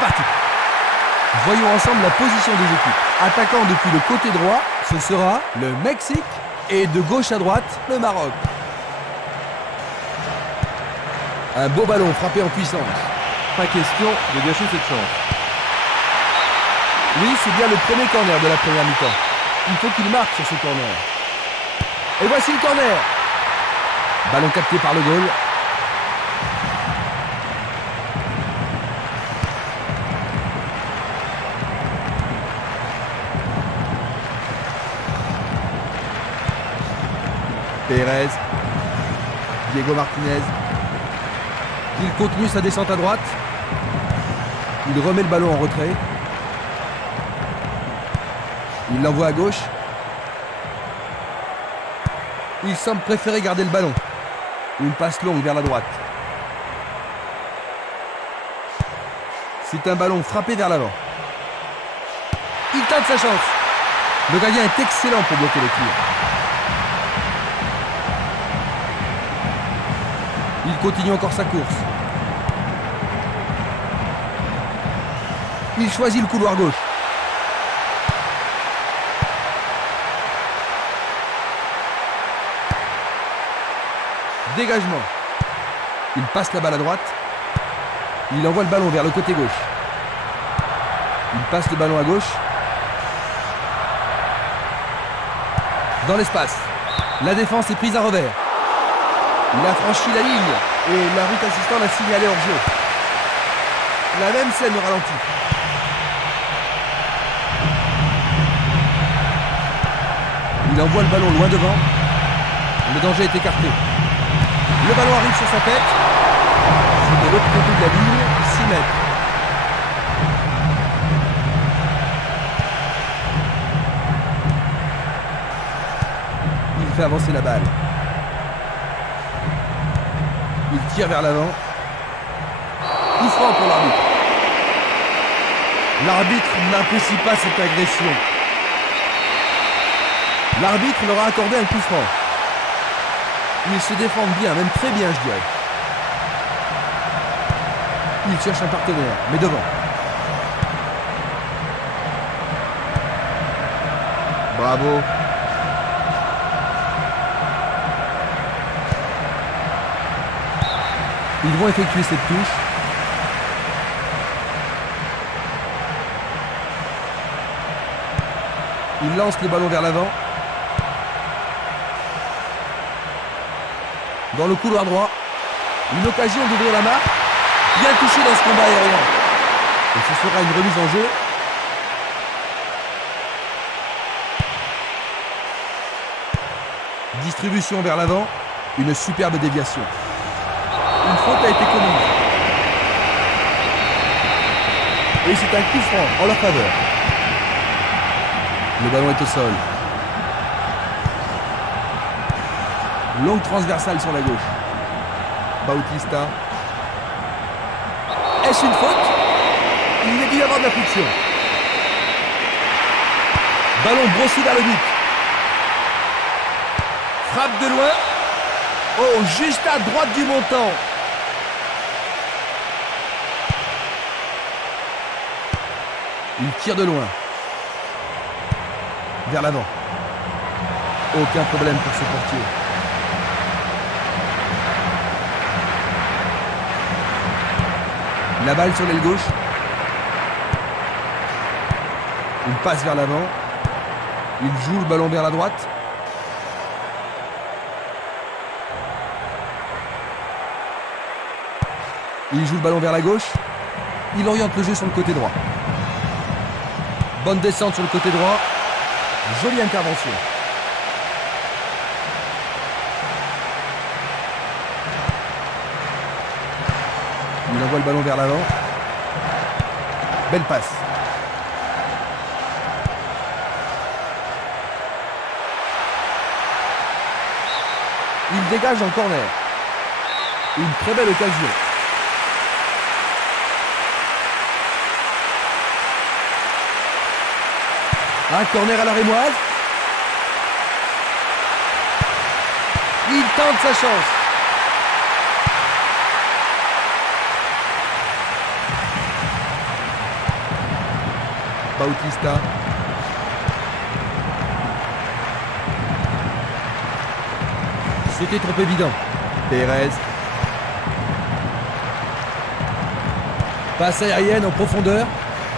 parti. Voyons ensemble la position des équipes. Attaquant depuis le côté droit, ce sera le Mexique. Et de gauche à droite, le Maroc. Un beau ballon frappé en puissance. Pas question de gâcher cette chance. Oui, c'est bien le premier corner de la première mi-temps. Il faut qu'il marque sur ce corner. Et voici le corner. Ballon capté par le goal. Pérez. Diego Martinez. Il continue sa descente à droite. Il remet le ballon en retrait. Il l'envoie à gauche. Il semble préférer garder le ballon. Une passe longue vers la droite. C'est un ballon frappé vers l'avant. Il tente sa chance. Le gardien est excellent pour bloquer les tirs. Il continue encore sa course. Il choisit le couloir gauche. Dégagement. Il passe la balle à droite. Il envoie le ballon vers le côté gauche. Il passe le ballon à gauche. Dans l'espace. La défense est prise à revers. Il a franchi la ligne et l'arbitre assistant l'a signalé hors jeu. La même scène au ralenti. Il envoie le ballon loin devant. Le danger est écarté. Le ballon arrive sur sa tête. C'est de l'autre côté de la ligne, 6 mètres. Il fait avancer la balle. Il tire vers l'avant. Coup franc pour l'arbitre. L'arbitre n'apprécie pas cette agression. L'arbitre leur a accordé un coup franc. Ils se défendent bien, même très bien, je dirais. Il cherche un partenaire, mais devant. Bravo. Ils vont effectuer cette touche. Il lance le ballon vers l'avant. Dans le couloir droit. Une occasion d'ouvrir la marque. Bien touché dans ce combat aérien. Et ce sera une remise en jeu. Distribution vers l'avant. Une superbe déviation. Une faute a été commise. Et c'est un coup franc en leur faveur. Le ballon est au sol. Longue transversale sur la gauche. Bautista. Est-ce une faute? Il est dû y avoir de la friction. Ballon brossé vers le but. Frappe de loin. Oh, juste à droite du montant. Il tire de loin. Vers l'avant. Aucun problème pour ce portier. La balle sur l'aile gauche. Il passe vers l'avant. Il joue le ballon vers la droite. Il joue le ballon vers la gauche. Il oriente le jeu sur le côté droit. Bonne descente sur le côté droit. Jolie intervention. Il envoie le ballon vers l'avant. Belle passe. Il dégage en corner. Une très belle occasion. Un corner à la rémoise. Il tente sa chance. Bautista. C'était trop évident. Pérez. Passe aérienne en profondeur.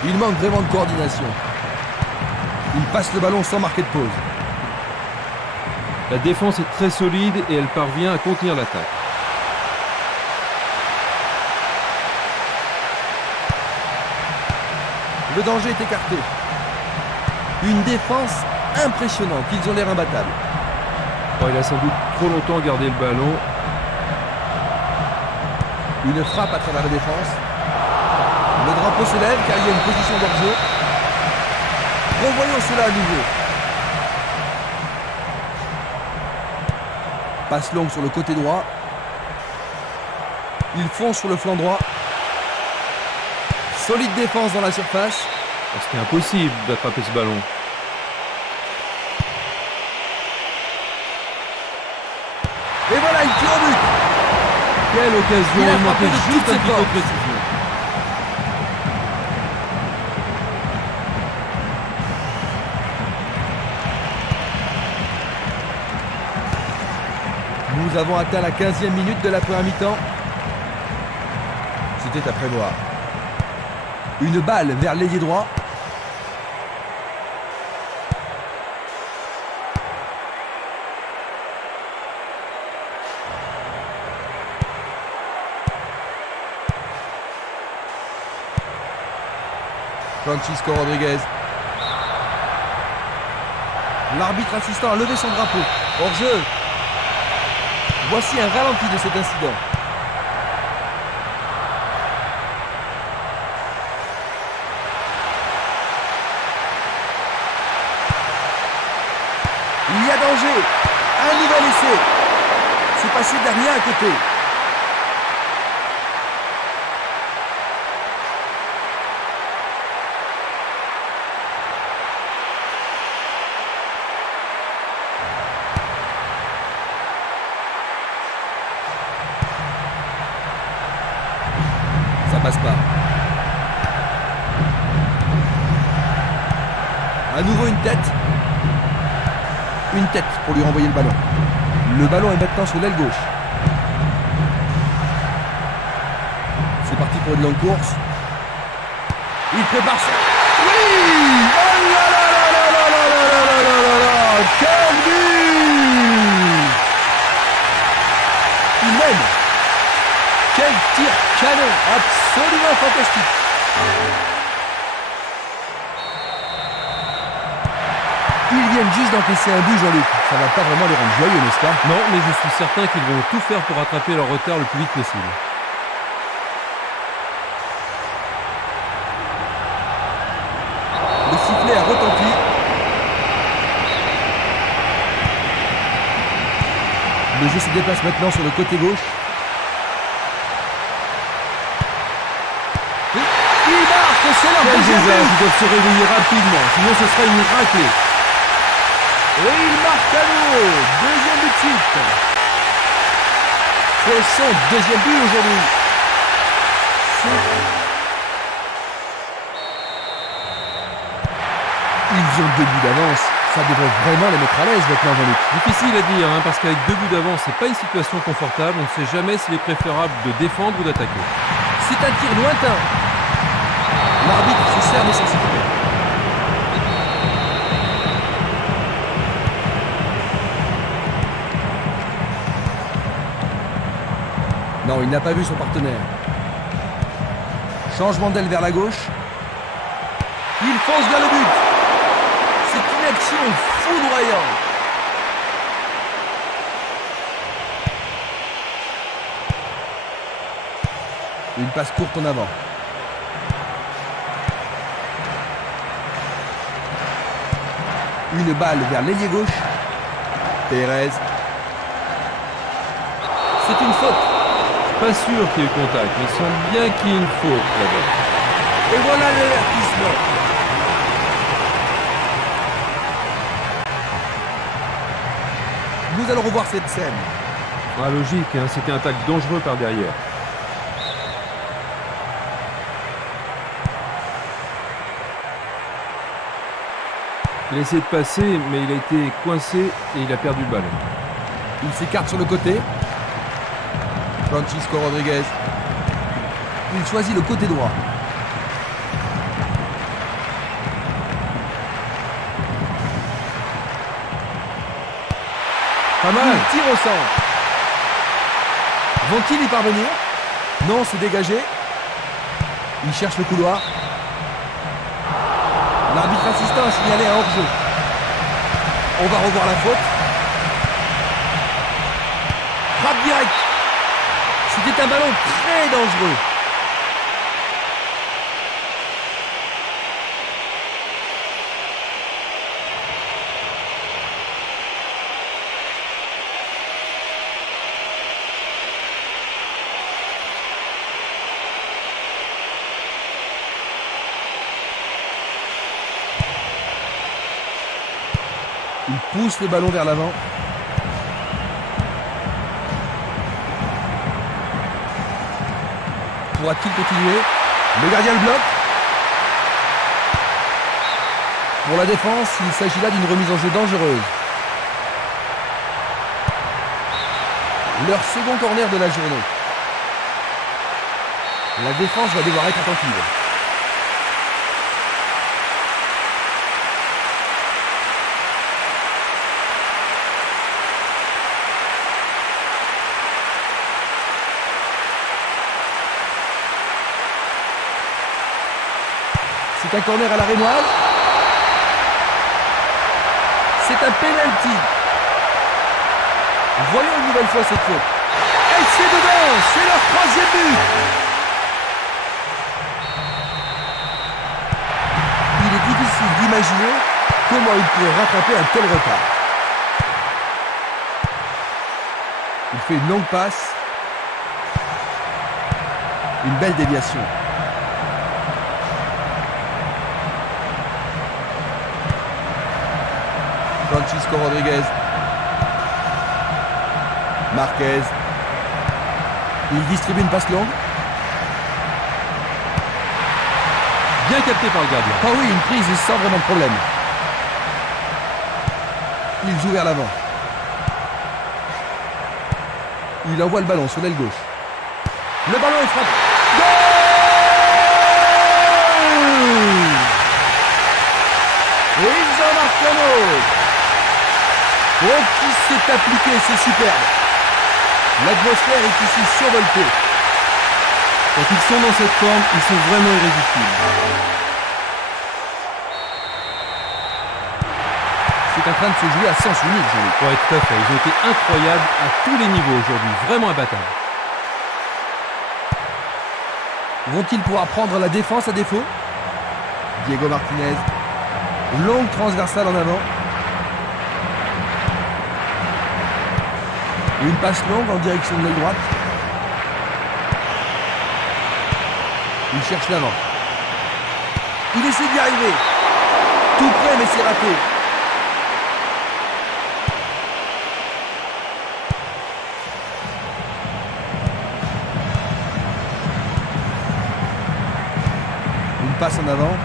Il manque vraiment de coordination. Il passe le ballon sans marquer de pause. La défense est très solide et elle parvient à contenir l'attaque. Le danger est écarté. Une défense impressionnante. Ils ont l'air imbattables. Oh, il a sans doute trop longtemps gardé le ballon. Une frappe à travers la défense. Le drapeau se lève car il y a une position d'hors-jeu. Revoyons cela à nouveau. Passe longue sur le côté droit. Il fonce sur le flanc droit. Solide défense dans la surface. C'était impossible d'attraper ce ballon. Et voilà, il tire au but. Quelle occasion, Il a il frappé manquait de juste toutes un ses petit peu de forces. précision. Nous avons atteint la 15e minute de la première mi-temps. C'était à prévoir. Une balle vers l'ailier droit. Francisco Rodriguez. L'arbitre assistant a levé son drapeau. Hors jeu. Voici un ralenti de cet incident. Il y a danger. Un nouvel essai. C'est passé derrière à côté. Ça passe pas. À nouveau une tête. Une tête pour lui renvoyer le ballon. Le ballon est maintenant sur l'aile gauche. C'est parti pour une longue course. Il prépare ça. Oui! Oh là là là là là là là là là là là! Quel but! Il mène. Quel tir canon! Absolument fantastique! Ils viennent juste d'encaisser un but, Jean-Luc. Ça va pas vraiment les rendre joyeux, n'est-ce pas? Non, mais je suis certain qu'ils vont tout faire pour rattraper leur retard le plus vite possible. Le sifflet a retenti. Le jeu se déplace maintenant sur le côté gauche. Il marque, c'est leur Quel deuxième désastre, but. ils doivent se réveiller rapidement, sinon ce sera une raclée. Et il marque à nouveau. Deuxième but de suite. C'est son deuxième but aujourd'hui. Ils ont 2 buts d'avance. Ça devrait vraiment les mettre à l'aise maintenant, Jean-Luc. Difficile à dire, parce qu'avec 2 buts d'avance, c'est pas une situation confortable. On ne sait jamais s'il est préférable de défendre ou d'attaquer. C'est un tir lointain. L'arbitre se sert de son sifflet. Non, il n'a pas vu son partenaire. Changement d'aile vers la gauche. Il fonce vers le but. C'est une action foudroyante. Une passe courte en avant. Une balle vers l'ailier gauche. Pérez. C'est une faute. Pas sûr qu'il y ait eu contact, mais il semble bien qu'il y ait une faute là-bas. Et voilà l'avertissement. Nous allons revoir cette scène. Ah, logique, c'était un tacle dangereux par derrière. Il a essayé de passer, mais il a été coincé et il a perdu le ballon. Il s'écarte sur le côté. Francisco Rodriguez. Il choisit le côté droit. Pas mal. Il tire au centre. Vont-ils y parvenir? Non, c'est dégagé. Il cherche le couloir. L'arbitre assistant a signalé un hors-jeu. On va revoir la faute. Frappe directe. C'était un ballon très dangereux. Il pousse le ballon vers l'avant. Pourra-t-il continuer? Le gardien le bloque. Pour la défense, il s'agit là d'une remise en jeu dangereuse. Leur second corner de la journée. La défense va devoir être attentive. C'est un corner à la rémoise. C'est un penalty. Voyons une nouvelle fois cette faute. Et c'est dedans. C'est leur troisième but. Il est difficile d'imaginer comment il pourrait rattraper un tel retard. Il fait une longue passe. Une belle déviation. Francisco Rodriguez. Marquez. Il distribue une passe longue. Bien capté par le gardien. Ah oui, une prise sans vraiment de problème. Il joue vers l'avant. Il envoie le ballon sur l'aile gauche. Le ballon est frappé. Goal! Et ils en marquent un autre. Oh, qui s'est appliqué, c'est superbe. L'atmosphère est ici survoltée. Quand ils sont dans cette forme, ils sont vraiment irrésistibles. C'est en train de se jouer à sens unique, Jean-Luc. Ouais, tout à fait. Ils ont été incroyables à tous les niveaux aujourd'hui. Vraiment imbattables. Vont-ils pouvoir prendre la défense à défaut? Diego Martinez. Longue transversale en avant. Une passe longue en direction de l'aile droite. Il cherche l'avant. Il essaie d'y arriver. Tout près, mais c'est raté. Une passe en avant.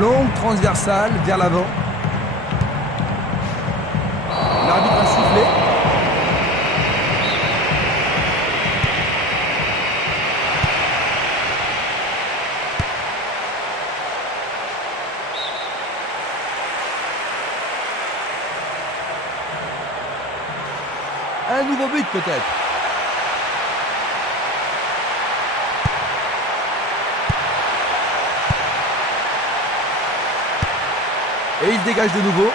Longue transversale vers l'avant. L'arbitre a sifflé. Un nouveau but peut-être. Et il dégage de nouveau.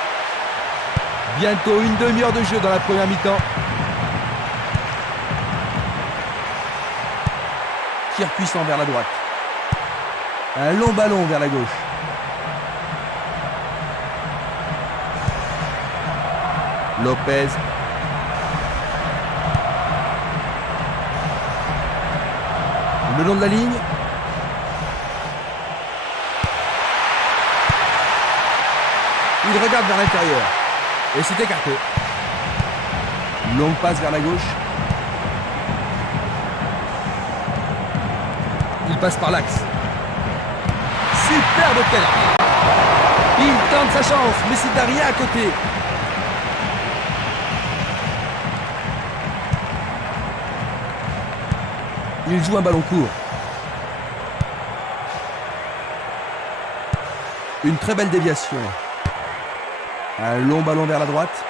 Bientôt une demi-heure de jeu dans la première mi-temps. Tir puissant vers la droite. Un long ballon vers la gauche. Lopez. Le long de la ligne. Il regarde vers l'intérieur. Et c'est écarté. Longue passe vers la gauche. Il passe par l'axe. Superbe tête. Il tente sa chance, mais c'est rien à côté. Il joue un ballon court. Une très belle déviation. Un long ballon vers la droite.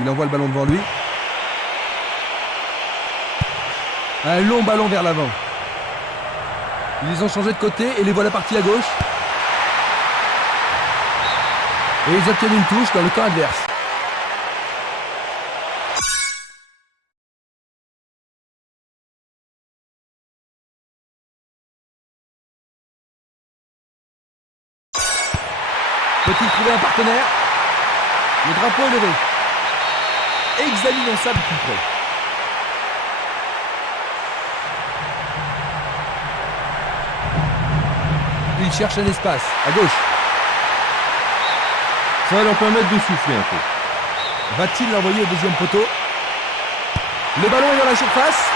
Il envoie le ballon devant lui. Un long ballon vers l'avant. Ils ont changé de côté et les voilà partis à gauche. Et ils obtiennent une touche dans le camp adverse. Peut-il trouver un partenaire? Le drapeau est levé. Examinons ça de plus près. Il cherche un espace, à gauche. Ça va leur permettre de souffler un peu. Va-t-il l'envoyer au deuxième poteau? Le ballon est dans la surface.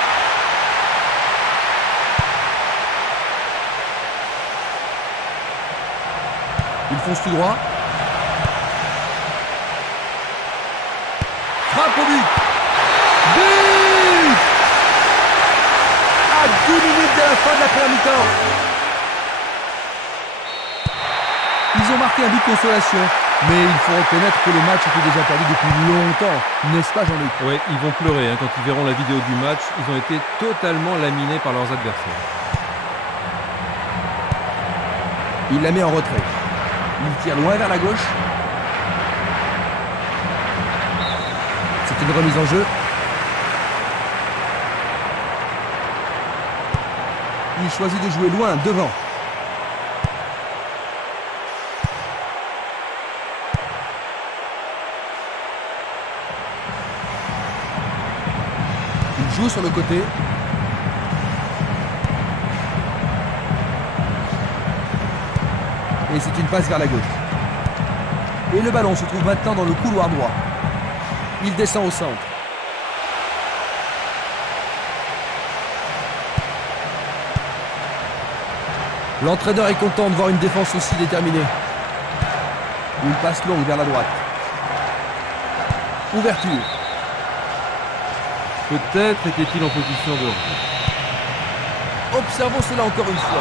Il fonce tout droit. Frappe au but. But! À 10 minutes de la fin de la première mi-temps. Ils ont marqué un but de consolation. Mais il faut reconnaître que le match était déjà perdu depuis longtemps. N'est-ce pas, Jean-Luc? Oui, ils vont pleurer quand ils verront la vidéo du match. Ils ont été totalement laminés par leurs adversaires. Il la met en retrait. Il tire loin vers la gauche. C'est une remise en jeu. Il choisit de jouer loin, devant. Il joue sur le côté. Et c'est une passe vers la gauche. Et le ballon se trouve maintenant dans le couloir droit. Il descend au centre. L'entraîneur est content de voir une défense aussi déterminée. Une passe longue vers la droite. Ouverture. Peut-être était-il en position de repli. Observons cela encore une fois.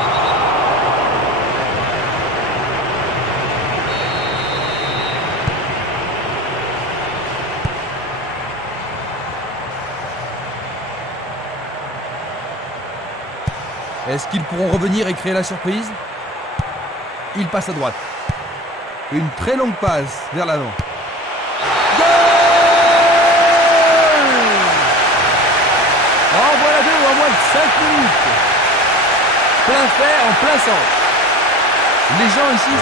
Est-ce qu'ils pourront revenir et créer la surprise? Il passe à droite. Une très longue passe vers l'avant. Goal! En voilà deux en moins de 5 minutes. Plein fait en plein centre. Les gens ici,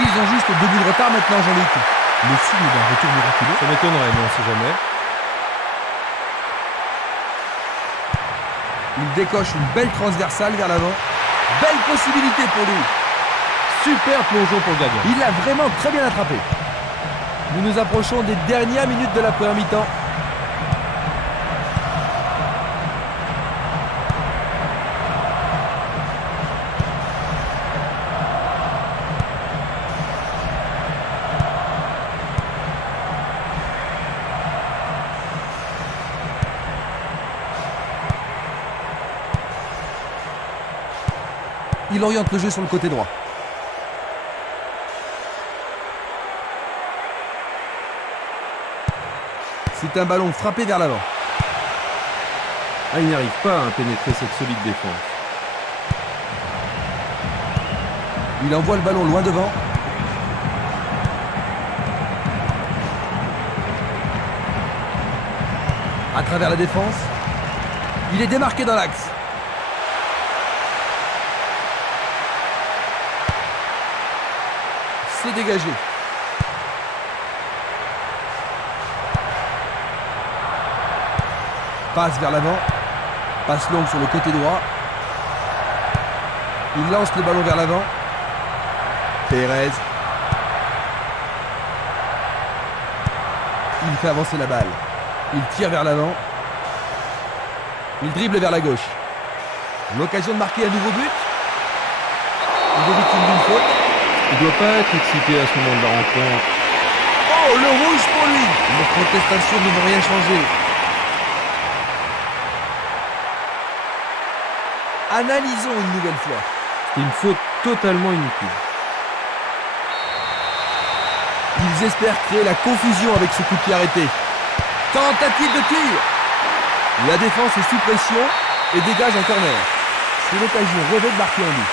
ils ont juste 2 buts de retard maintenant, Jean-Luc. Le signe d'un retour miraculeux. Ça m'étonnerait, mais on ne sait jamais. Il décoche une belle transversale vers l'avant. Belle possibilité pour lui. Super plongeon pour le gardien. Il l'a vraiment très bien attrapé. Nous nous approchons des dernières minutes de la première mi-temps. Il oriente le jeu sur le côté droit. C'est un ballon frappé vers l'avant. Ah, il n'arrive pas à pénétrer cette solide défense. Il envoie le ballon loin devant. À travers la défense. Il est démarqué dans l'axe. C'est dégagé. Passe vers l'avant. Passe longue sur le côté droit. Il lance le ballon vers l'avant. Pérez. Il fait avancer la balle. Il tire vers l'avant. Il dribble vers la gauche. L'occasion de marquer un nouveau but. Il est victime d'une faute. Il doit pas être excité à ce moment de la rencontre. Oh, le rouge pour lui. Les protestations ne vont rien changer. Analysons une nouvelle fois. C'est une faute totalement inutile. Ils espèrent créer la confusion avec ce coup de pied arrêté. Tentative de tir. La défense est sous pression et dégage un corner. C'est l'occasion rêvée de marquer un but.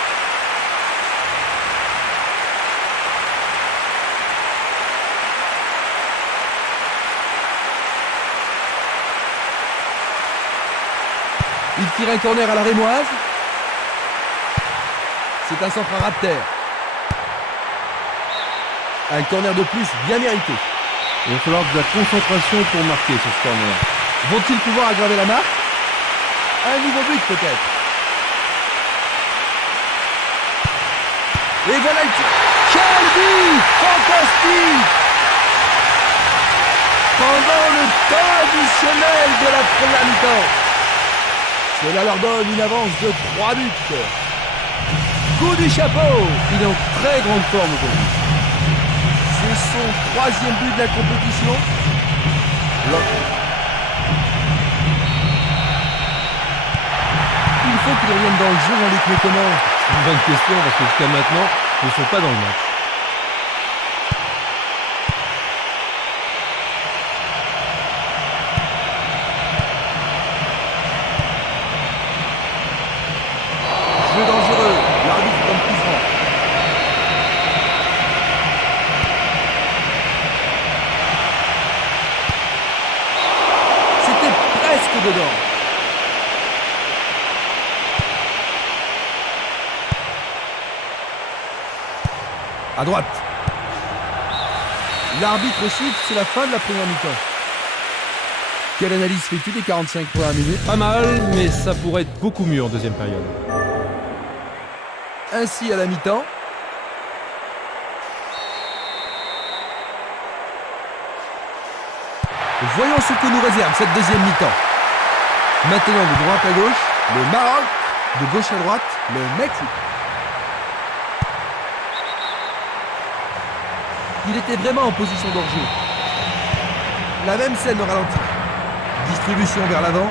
Il tire un corner à la rémoise. C'est un centre à ras de terre. Un corner de plus bien mérité. Il va falloir de la concentration pour marquer sur ce corner. Vont-ils pouvoir aggraver la marque? Un nouveau but peut-être. Et voilà le tir. Quel but fantastique! Pendant le temps additionnel de la première mi-temps. Cela leur donne une avance de 3 buts. Coup du chapeau. Il est en très grande forme aujourd'hui. C'est son 3e but de la compétition. Il faut qu'il revienne dans le jeu, Jean-Luc, mais comment? C'est une bonne question parce que jusqu'à maintenant, ils ne sont pas dans le match. Jeu dangereux, l'arbitre donne coup franc. C'était presque dedans. À droite. L'arbitre siffle, c'est la fin de la première mi-temps. Quelle analyse fais-tu des 45 premières minutes? Pas mal, mais ça pourrait être beaucoup mieux en deuxième période. Ainsi à la mi-temps. Voyons ce que nous réserve cette deuxième mi-temps. Maintenant de droite à gauche, le Maroc. De gauche à droite, le Mexique. Il était vraiment en position d'hors-jeu. La même scène au ralenti. Distribution vers l'avant.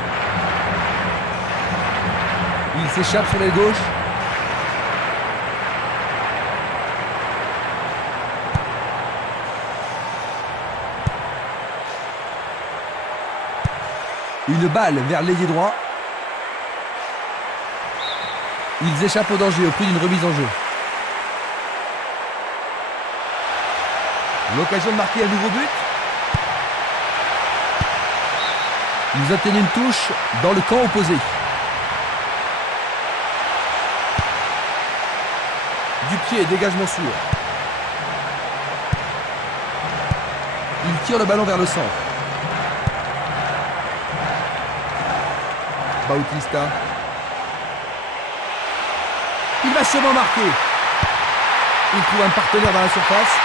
Il s'échappe sur l'aile gauche. Une balle vers l'ailier droit. Ils échappent au danger au prix d'une remise en jeu. L'occasion de marquer un nouveau but. Ils obtiennent une touche dans le camp opposé. Du pied, dégagement sûr. Il tire le ballon vers le centre. Bautista. Il va sûrement marquer. Il trouve un partenaire dans la surface.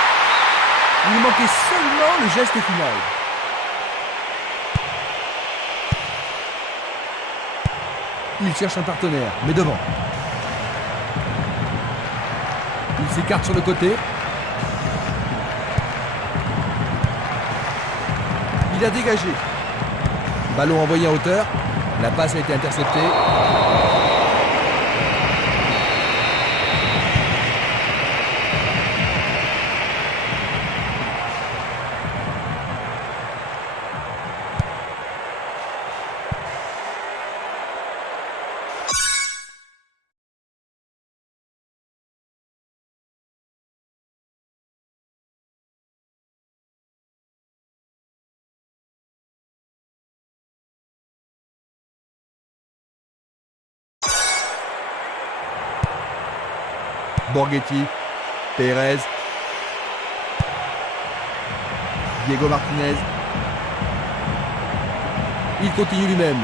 Il manquait seulement le geste final. Il cherche un partenaire, mais devant. Il s'écarte sur le côté. Il a dégagé. Ballon envoyé en hauteur. La passe a été interceptée. Borghetti, Pérez, Diego Martinez. Il continue lui-même.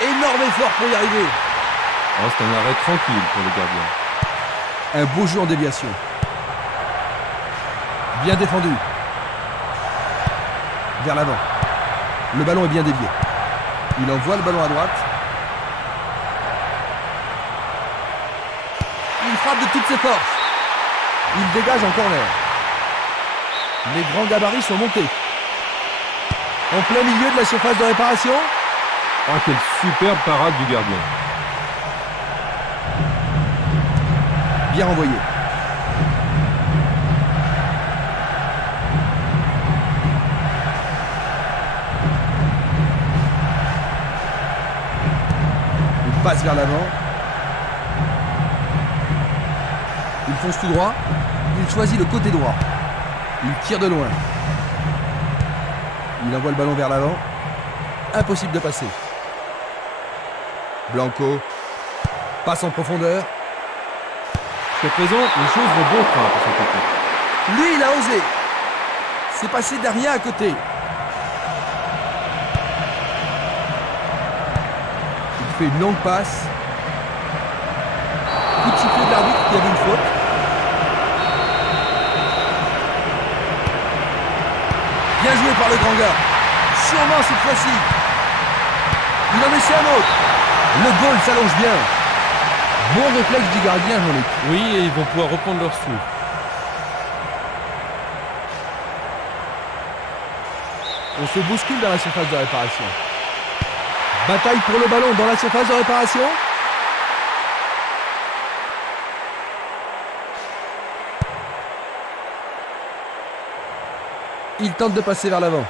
Énorme effort pour y arriver. Oh, c'est un arrêt tranquille pour le gardien. Un beau jeu en déviation. Bien défendu. Vers l'avant. Le ballon est bien dévié. Il envoie le ballon à droite. frappe de toutes ses forces. Il dégage en corner. Les grands gabarits sont montés. En plein milieu de la surface de réparation. Ah, quelle superbe parade du gardien. Bien renvoyé. Il passe vers l'avant. Il fonce tout droit. Il choisit le côté droit. Il tire de loin. Il envoie le ballon vers l'avant. Impossible de passer. Blanco passe en profondeur. Jusqu'à présent, les choses vont bon train pour cette équipe. Lui, il a osé. C'est passé derrière à côté. Il fait une longue passe. Coup de sifflet de l'arbitre qui avait une faute. Bien joué par le grand gars. Sûrement cette fois-ci. Il en essaie un autre. Le goal s'allonge bien. Bon réflexe du gardien, Jean-Luc. Oui, et ils vont pouvoir reprendre leur souffle. On se bouscule dans la surface de réparation. Bataille pour le ballon dans la surface de réparation. Il tente de passer vers l'avant.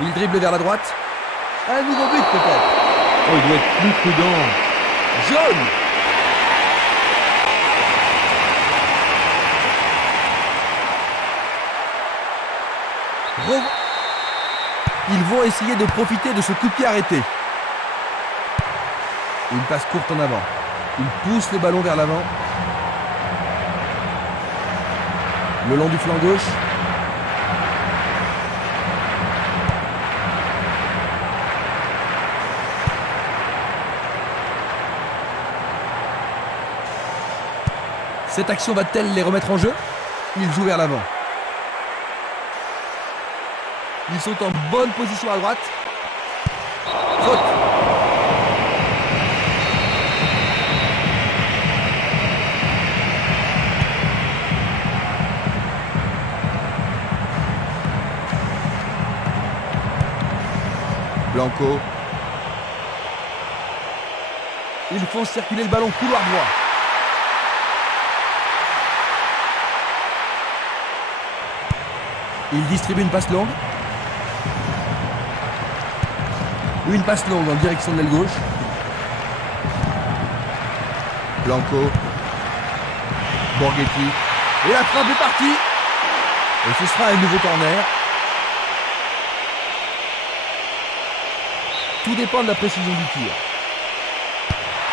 Il dribble vers la droite. Un nouveau but peut-être. Oh, il doit être plus prudent. Jaune. Ils vont essayer de profiter de ce coup de pied arrêté. Une passe courte en avant. Il pousse le ballon vers l'avant. Le long du flanc gauche. Cette action va-t-elle les remettre en jeu? Ils jouent vers l'avant. Ils sont en bonne position à droite. Faute. Blanco. Ils font circuler le ballon couloir droit. Il distribue une passe longue. Une passe longue en direction de l'aile gauche. Blanco. Borghetti. Et la frappe est partie. Et ce sera un nouveau corner. Tout dépend de la précision du tir.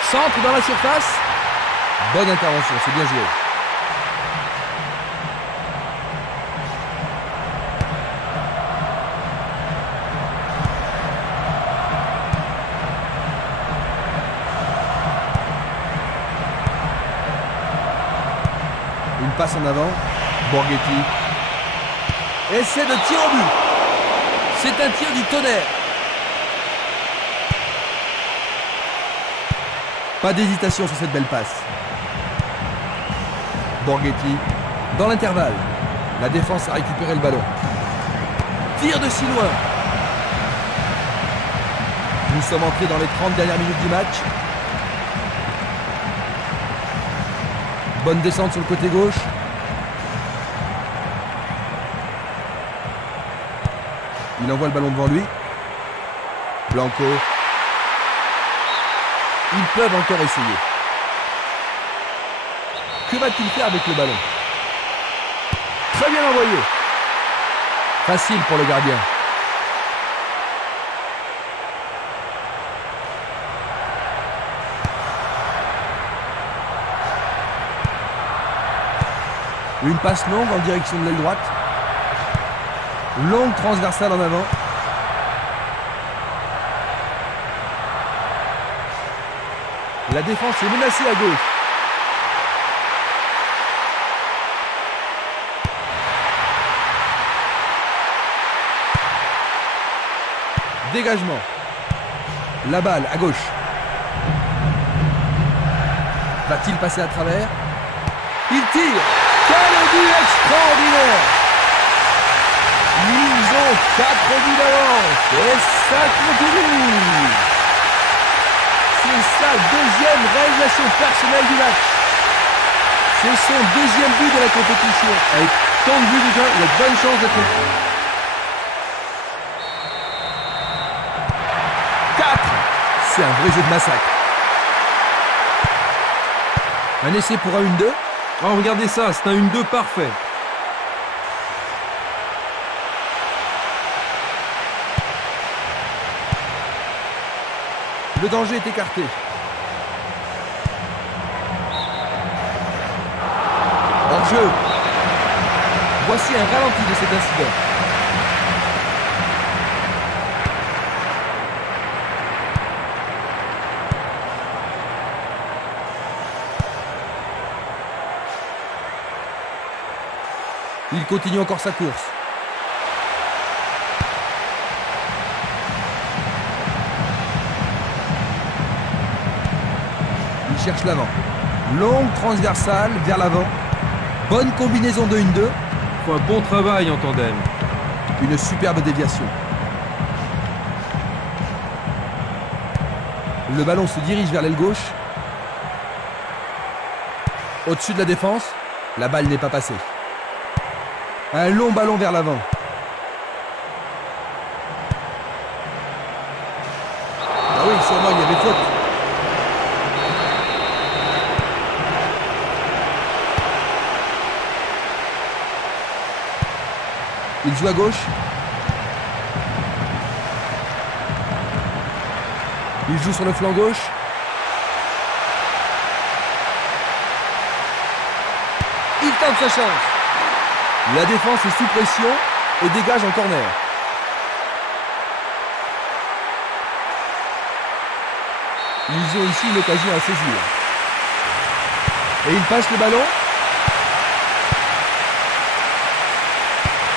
Centre dans la surface. Bonne intervention, c'est bien joué. Une passe en avant. Borghetti. Essai de tir au but. C'est un tir du tonnerre. Pas d'hésitation sur cette belle passe. Borghetti. Dans l'intervalle. La défense a récupéré le ballon. Tir de si loin. Nous sommes entrés dans les 30 dernières minutes du match. Bonne descente sur le côté gauche. Il envoie le ballon devant lui. Blanco. Ils peuvent encore essayer. Que va-t-il faire avec le ballon? Très bien envoyé. Facile pour le gardien. Une passe longue en direction de l'aile droite. Longue transversale en avant. La défense est menacée à gauche. Dégagement. La balle à gauche. Va-t-il passer à travers? Il tire! Quel but extraordinaire! Ils ont 4 buts d'avance et ça continue! C'est sa deuxième réalisation personnelle du match. C'est son deuxième but de la compétition. Avec tant de buts déjà, il a de bonnes chances d'être... 4! C'est un vrai jeu de massacre. Un essai pour un 1-2. Oh, regardez ça, c'est un 1-2 parfait. Le danger est écarté. Hors-jeu. Voici un ralenti de cet incident. Il continue encore sa course. Il cherche l'avant. Longue transversale vers l'avant. Bonne combinaison de 1-2. Faut un bon travail en tandem. Une superbe déviation. Le ballon se dirige vers l'aile gauche. Au-dessus de la défense, la balle n'est pas passée. Un long ballon vers l'avant. Ah oui, sûrement, il y avait faute. Il joue à gauche. Il joue sur le flanc gauche. Il tente sa chance. La défense est sous pression et dégage en corner. Ils ont ici une occasion à saisir. Et il passe le ballon.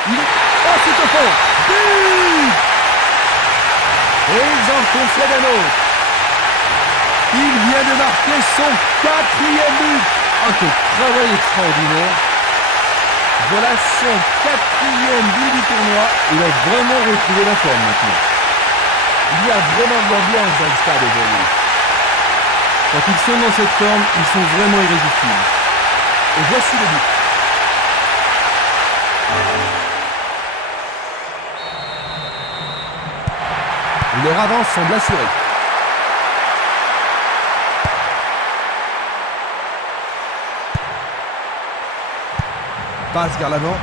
Oh, c'est au fond. But! Et ils en concèdent un autre. Il vient de marquer son 4e but. Oh, quel travail extraordinaire. Voilà son 4e but du tournoi. Il a vraiment retrouvé la forme maintenant. Il y a vraiment de l'ambiance dans le stade aujourd'hui. Quand ils sont dans cette forme, ils sont vraiment irrésistibles. Et voici le but. Leur avance semble assurée. Passe vers l'avant.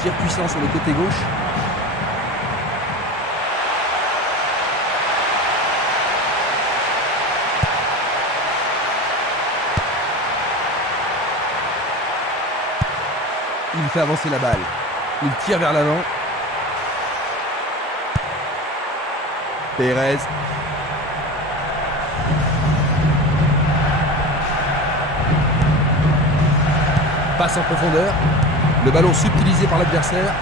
Tir puissant sur le côté gauche. Il fait avancer la balle. Il tire vers l'avant. Pérez. Passe en profondeur. Le ballon subtilisé par l'adversaire.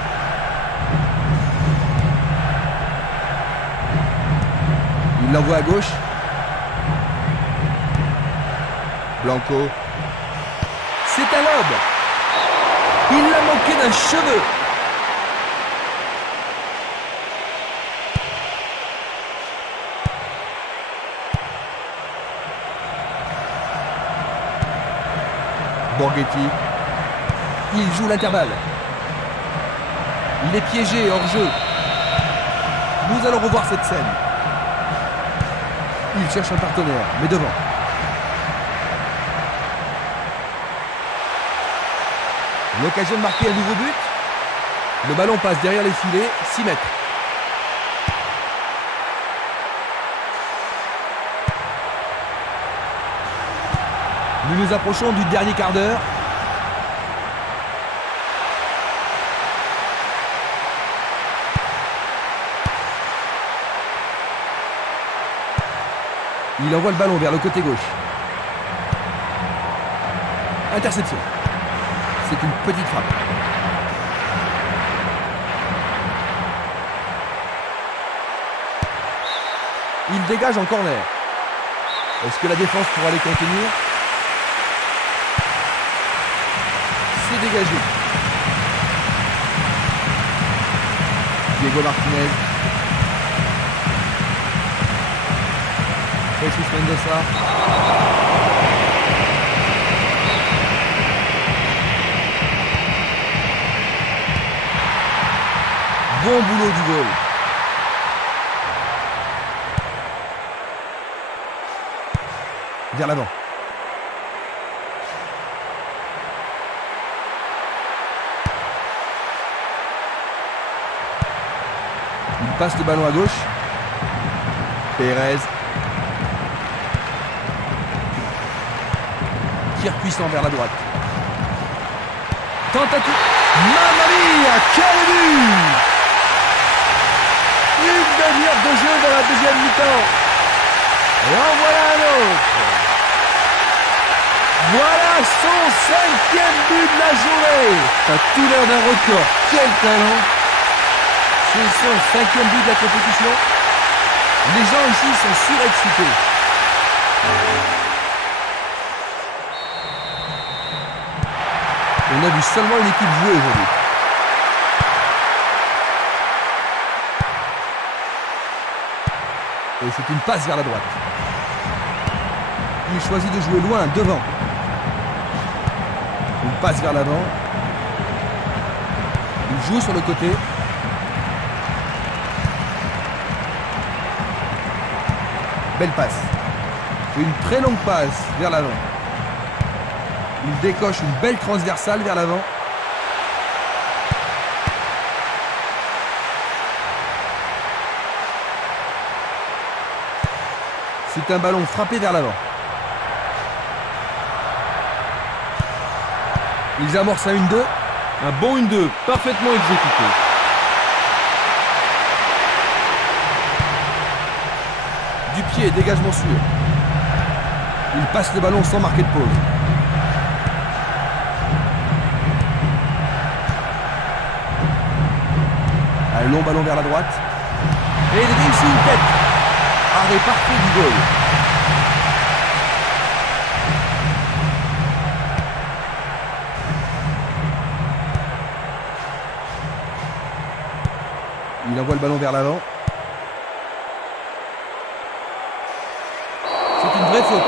Il l'envoie à gauche. Blanco. C'est un lob. Il l'a manqué d'un cheveu. Borghetti. Il joue l'intervalle. Il est piégé hors jeu. Nous allons revoir cette scène. Il cherche un partenaire, mais devant. L'occasion de marquer un nouveau but. Le ballon passe derrière les filets, 6 mètres. Nous nous approchons du dernier quart d'heure. Il envoie le ballon vers le côté gauche. Interception. C'est une petite frappe. Il dégage en corner. Est-ce que la défense pourra les contenir? C'est dégagé. Diego Martinez. Jesus Mendoza. Bon boulot du goal. Vers l'avant. Il passe le ballon à gauche. Pérez. Tir puissant vers la droite. Tentative. Mamma mia, quel but! Une demi-heure de jeu dans la deuxième mi-temps. Et en voilà un autre. Voilà son 5e but de la journée. Ça a tout l'air d'un record. Quel talent! C'est son 5e but de la compétition. Les gens ici sont surexcités. On a vu seulement une équipe jouer aujourd'hui. Et c'est une passe vers la droite. Il choisit de jouer loin, devant. Une passe vers l'avant. Il joue sur le côté. Belle passe. Une très longue passe vers l'avant. Il décoche une belle transversale vers l'avant. C'est un ballon frappé vers l'avant. Ils amorcent un 1-2. Un bon 1-2, parfaitement exécuté. Du pied, dégagement sûr. Il passe le ballon sans marquer de pause. Un long ballon vers la droite. Et il réussit une tête. Arrêt parfait du goal. Il envoie le ballon vers l'avant. C'est une vraie faute.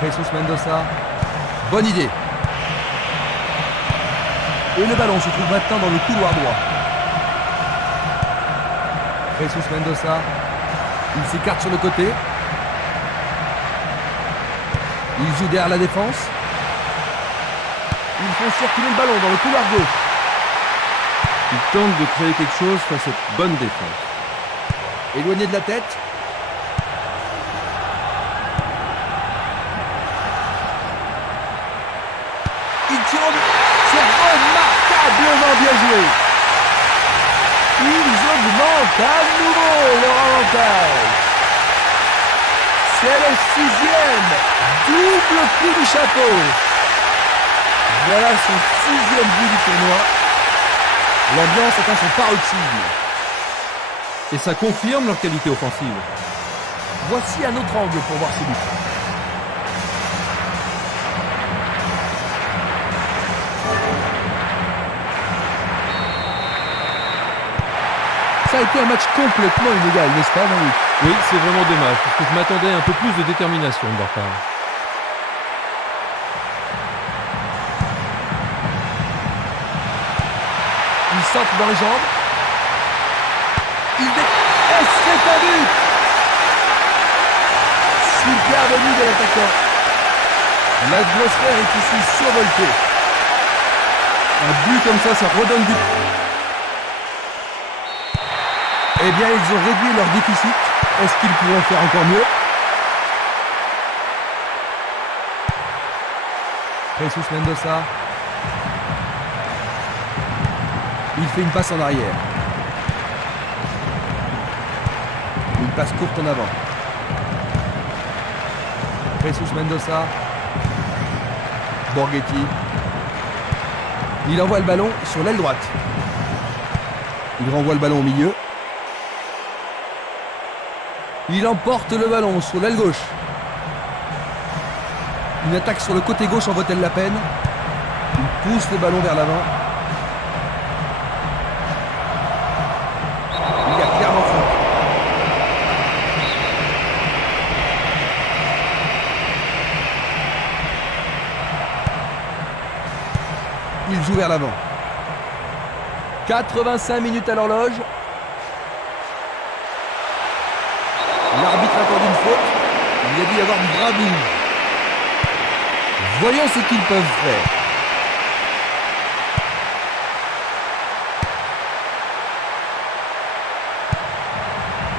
Jesus Mendoza. Bonne idée. Et le ballon se trouve maintenant dans le couloir droit. Jesus Mendoza. Il s'écarte sur le côté. Il joue derrière la défense. Ils font circuler le ballon dans le couloir gauche. Il tente de créer quelque chose face à cette bonne défense. Éloigné de la tête. Il tire en but. C'est remarquablement bien joué. Ils augmentent à nouveau leur avantage. C'est le 6e. Double coup du chapeau. Voilà son 6e but du tournoi. L'ambiance atteint son paroxysme. Et ça confirme leur qualité offensive. Voici un autre angle pour voir ce but. Ça a été un match complètement inégal, n'est-ce pas, Jean-Luc? Oui, c'est vraiment dommage, parce que je m'attendais à un peu plus de détermination de leur part. Il saute dans les jambes. Et c'est un but! Superbe but de l'attaquant. L'atmosphère est ici survoltée. Un but comme ça redonne du... Eh bien, ils ont réduit leur déficit. Est-ce qu'ils pourront faire encore mieux? Jesus Mendoza. Il fait une passe en arrière. Une passe courte en avant. Jesus Mendoza. Borghetti. Il envoie le ballon sur l'aile droite. Il renvoie le ballon au milieu. Il emporte le ballon sur l'aile gauche. Une attaque sur le côté gauche en vaut-elle la peine? Il pousse le ballon vers l'avant. Il y a clairement faute. Il joue vers l'avant. 85 minutes à l'horloge. L'arbitre accorde une faute. Il y a dû y avoir du grabuge. Voyons ce qu'ils peuvent faire.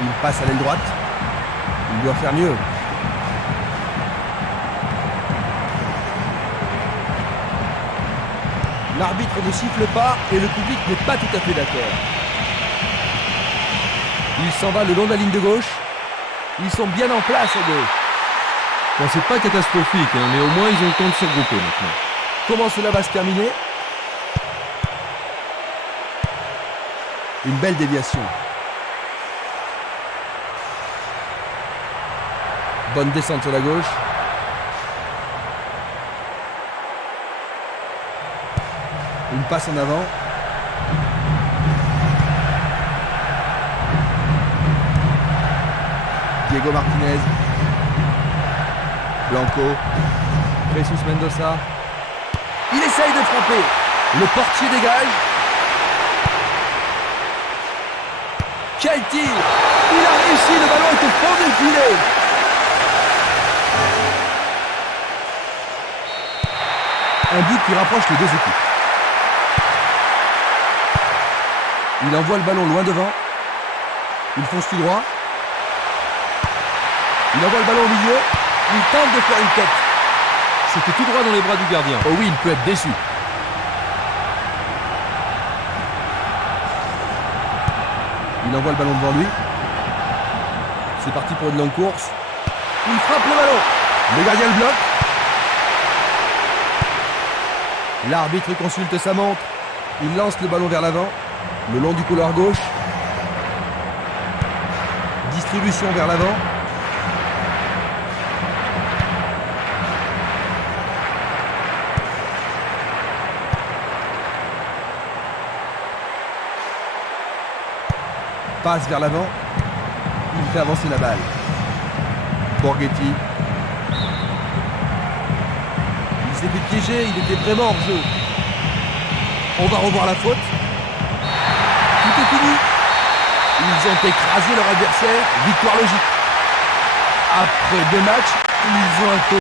Il passe à l'aile droite. Il doit faire mieux. L'arbitre ne siffle pas et le public n'est pas tout à fait d'accord. Il s'en va le long de la ligne de gauche. Ils sont bien en place à gauche. Bon, c'est pas catastrophique, hein, mais au moins ils ont le temps de se regrouper maintenant. Comment cela va se terminer? Une belle déviation. Bonne descente sur la gauche. Une passe en avant. Diego Martinez. Blanco. Jesus Mendoza. Il essaye de frapper. Le portier dégage. Quel tir! Il a réussi, le ballon est au fond du filet. Un but qui rapproche les deux équipes. Il envoie le ballon loin devant. Il fonce tout droit. Il envoie le ballon au milieu. Il tente de faire une tête. C'était tout droit dans les bras du gardien. Oh oui, il peut être déçu. Il envoie le ballon devant lui. C'est parti pour une longue course. Il frappe le ballon. Le gardien le bloque. L'arbitre consulte sa montre. Il lance le ballon vers l'avant, le long du couloir gauche. Distribution vers l'avant. Passe vers l'avant. Il fait avancer la balle. Borghetti. Il s'est fait piéger, il était vraiment hors jeu. On va revoir la faute. Tout est fini. Ils ont écrasé leur adversaire. Victoire logique. Après 2 matchs, ils ont un taux